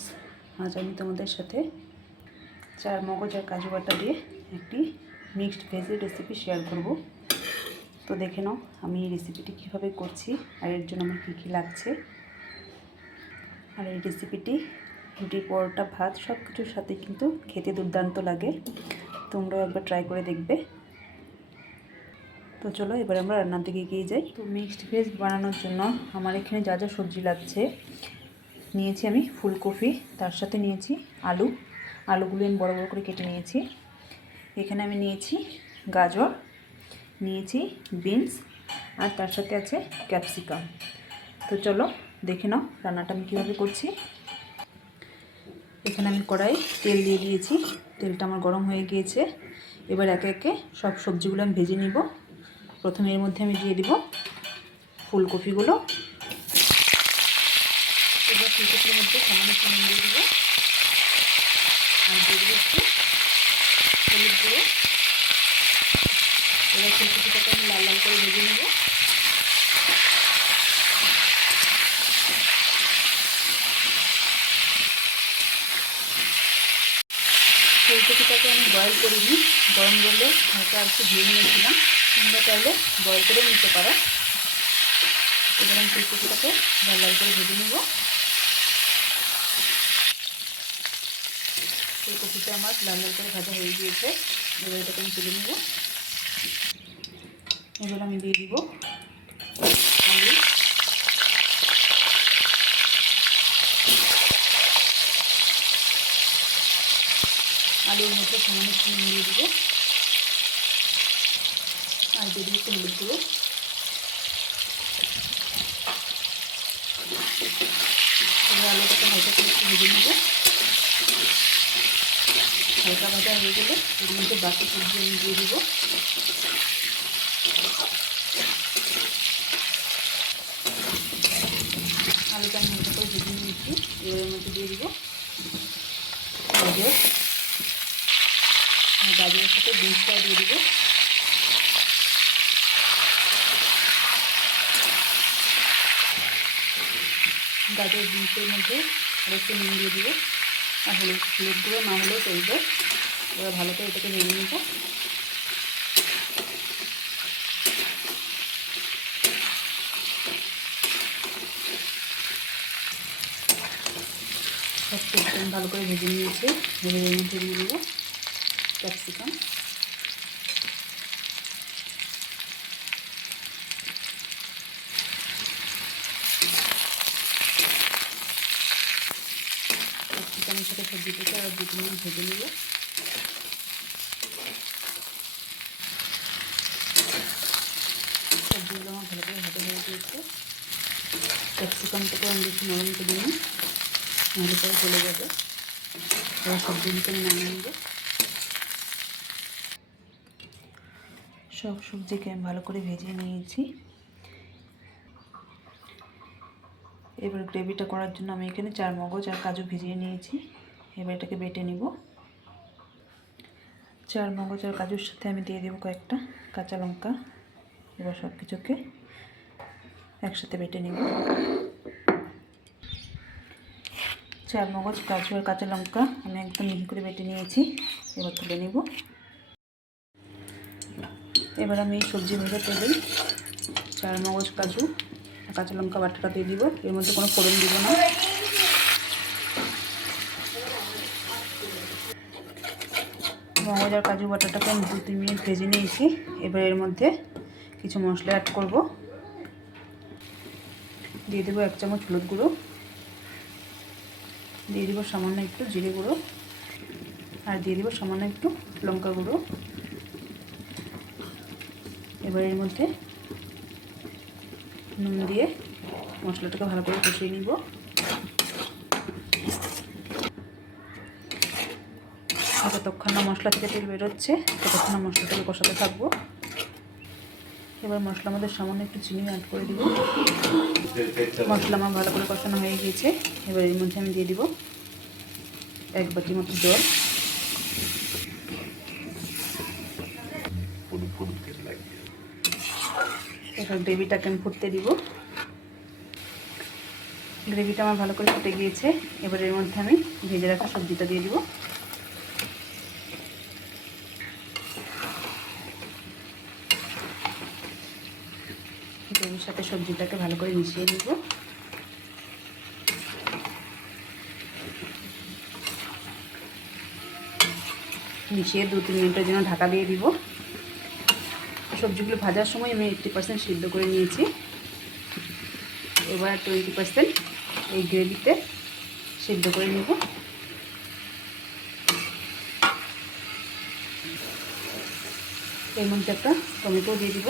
Friends, আজ আমি তোমাদের সাথে চার মগজ আর কাজু বাটা দিয়ে একটি মিক্সড ভেজের রেসিপি শেয়ার করব। তো দেখে নাও আমি এই রেসিপিটি কীভাবে করছি আর এর জন্য আমার কী কী লাগছে। আর এই রেসিপিটি রুটি, পরোটা, ভাত সব কিছুর সাথে কিন্তু খেতে দুর্দান্ত লাগে। তোমরাও একবার ট্রাই করে দেখবে। তো চলো এবার আমরা রান্নার দিকে এগিয়ে যাই। তো মিক্সড ভেজ বানানোর জন্য আমার এখানে যা যা সবজি লাগছে নিয়েছি আমি ফুলকপি, তার সাথে নিয়েছি আলুগুলো আমি বড় বড় করে কেটে নিয়েছি। এখানে আমি নিয়েছি গাজর, নিয়েছি বিনস, আর তার সাথে আছে ক্যাপসিকাম। তো চলো দেখে নাও রান্নাটা আমি কীভাবে করছি। এখানে আমি কড়াই তেল দিয়ে দিয়েছি, তেলটা আমার গরম হয়ে গিয়েছে। এবার একে একে সব সবজিগুলো আমি ভেজে নিব। প্রথমে এর মধ্যে আমি দিয়ে দিব ফুলকপিগুলো। এবার ফুলকপির মধ্যে সামান্য চিনি দিয়ে দিব আর দিয়ে দিব একটু হলুদ গুঁড়ো। এবার ফুলকপিটাকে আমি লাল লাল করে ভেজে নেব। ফুলকপিটাকে আমি বয়েল করিনি, গরম জলে হালকা একটু ধুয়ে নিয়েছিলাম। তোমরা চাইলে বয়েল করে নিতে পারো। এবার আমি ফুলকপিটাকে লাল লাল করে ভেজে নেব। ফুলকপিটা আমার লাল লাল করে ভাজা হয়ে গিয়েছে। এবার এটাকে আমি তুলে নেব। এবার আমি দিয়ে দিব আলু, আলুর মধ্যে সামান্য একটু নুন দিয়ে দেবো আর দিয়ে দিব একটু হলুদ গুঁড়ো। এবার আলুটাকে হালকা করে একটু ভেজে নেব। হালকা ভাজা হয়ে গেলে এর মধ্যে বাকি সবজি আমি দিয়ে দিব। আলুটা আমি হালকা করে ভেজে নিয়েছি। এবার এর মধ্যে দিয়ে দিব গাজর, গাজরের সাথে বিনসটাও দিয়ে দিব। গাজর বিনসের মধ্যে আর একটু নুন দিয়ে দিব আর হলুদ গুঁড়ো না হলেও চলবে। এবার ভালো করে এটাকে ভেজে নেব। সব কিছু আমি ভালো করে ভেজে নিয়েছি। এবার এর মধ্যে দিয়ে দেবো ক্যাপসিকাম। ক্যাপসিকামের সাথে সবজিটাকে আর 2-3 মিনিট ভেজে নেব। সবজিগুলো আমার ভালো করে ভাজা হয়ে গিয়েছে। ক্যাপসিকামটাকে আমি বেশি নরম করে নিই, নাহলে পরে চলে যাবে। এবার সবজিগুলোকে আমি নামিয়ে নেব। সব সবজিকে আমি ভালো করে ভেজে নিয়েছি। এবার গ্রেভিটা করার জন্য আমি এখানে চার মগজ আর কাজু ভিজিয়ে নিয়েছি। এবার এটাকে বেটে নিব। চার মগজ আর কাজুর সাথে আমি দিয়ে দেবো কয়েকটা কাঁচা লঙ্কা। এবার সব কিছুকে একসাথে বেটে নিব। চার মগজ, কাজু আর কাঁচা লঙ্কা আমি একদম মিহি করে বেটে নিয়েছি। এবার তুলে নিব। এবার আমি এই সবজি ভেজে তেলেই চার মগজ, কাজু আর কাঁচা লঙ্কা বাটাটা দিয়ে দিব। এর মধ্যে কোনো ফোড়ন দিব না। মগজ আর কাজু বাটাটাকে আমি 2-3 মিনিট ভেজে নিয়েছি। এবার এর মধ্যে কিছু মশলা অ্যাড করব। দিয়ে দেবো 1 চামচ হলুদ গুঁড়ো, দিয়ে দেবো সামান্য একটু জিরে গুঁড়ো আর দিয়ে দেবো সামান্য একটু লঙ্কা গুঁড়ো। এবার এর মধ্যে নুন দিয়ে মশলাটাকে ভালো করে কষিয়ে নিব। যতক্ষণ না মশলা থেকে তেল বেরোচ্ছে ততক্ষণ মশলাটাকে কষাতে থাকবো। এবার মশলার মধ্যে সামান্য একটু চিনি অ্যাড করে দিব। মশলা আমার ভালো করে কষানো হয়ে গিয়েছে। এবার এর মধ্যে আমি দিয়ে দিব 1 বাটি মতো জল। এবার গ্রেভিটাকে আমি ফুটতে দিব। গ্রেভিটা আমার ভালো করে ফুটে গিয়েছে। এবার এর মধ্যে আমি ভেজে রাখা সবজিটা দিয়ে দিব। গ্রেভির সাথে সবজিটাকে ভালো করে মিশিয়ে নিব। মিশিয়ে 2-3 মিনিটের জন্য ঢাকা দিয়ে দিব। সবজিগুলো ভাজার সময় আমি 80% সিদ্ধ করে নিয়েছি। এবার 20% এই গ্রেভিতে সিদ্ধ করে নেব। এর মধ্যে একটা টমেটো দিয়ে দিব।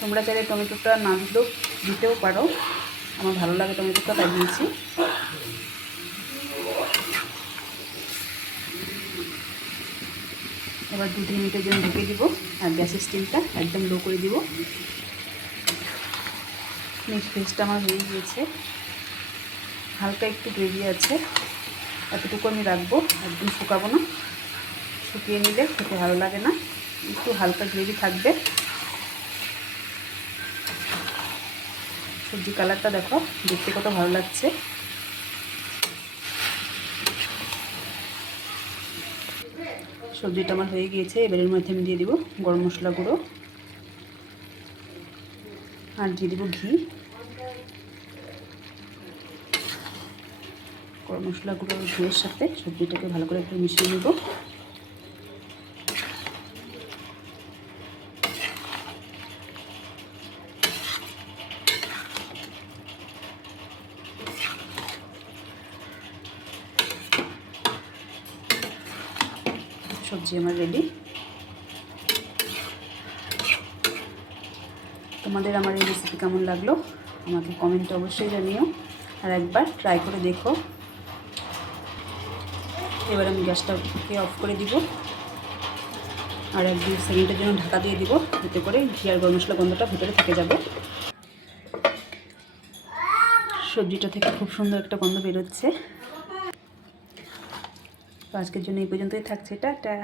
তোমরা চাইলে টমেটোটা না দিতেও পারো, আমার ভালো লাগে টমেটোটা, তাই দিয়েছি। এবার 2-3 মিনিটের জন্য ঢেকে দিব আর গ্যাসের স্টিমটা একদম লো করে দিব। মিক্সড ভেজটা আমার হয়ে গিয়েছে, হালকা একটু গ্রেভি আছে, এতটুকু আমি রাখবো, একদম শুকাবো না। শুকিয়ে নিলে খেতে ভালো লাগে না, একটু হালকা গ্রেভি থাকবে। সবজি কালারটা দেখো, দেখতে কত ভালো লাগছে। সবজিটা আমার হয়ে গিয়েছে। এবারের মধ্যে আমি দিয়ে দিব গরম মশলা গুঁড়ো আর দিয়ে দিব ঘি। গরম মশলা গুঁড়ো ঘিয়ের সাথে সবজিটাকে ভালো করে একটু মিশিয়ে নেব। সবজি আমার রেডি। তোমাদের আমার এই রেসিপি কেমন লাগলো আমাকে কমেন্টে অবশ্যই জানিও, আর একবার ট্রাই করে দেখো। এবার আমি গ্যাসটাকে অফ করে দিব আর 1-2 সেকেন্ডের জন্য ঢাকা দিয়ে দিব, এতে করে ঘি আর গরম মশলা গন্ধটা ভিতরে থেকে যাবে। সবজিটা থেকে খুব সুন্দর একটা গন্ধ বেরোচ্ছে। তো আজকের জন্য এই পর্যন্তই থাকছে, টাটা।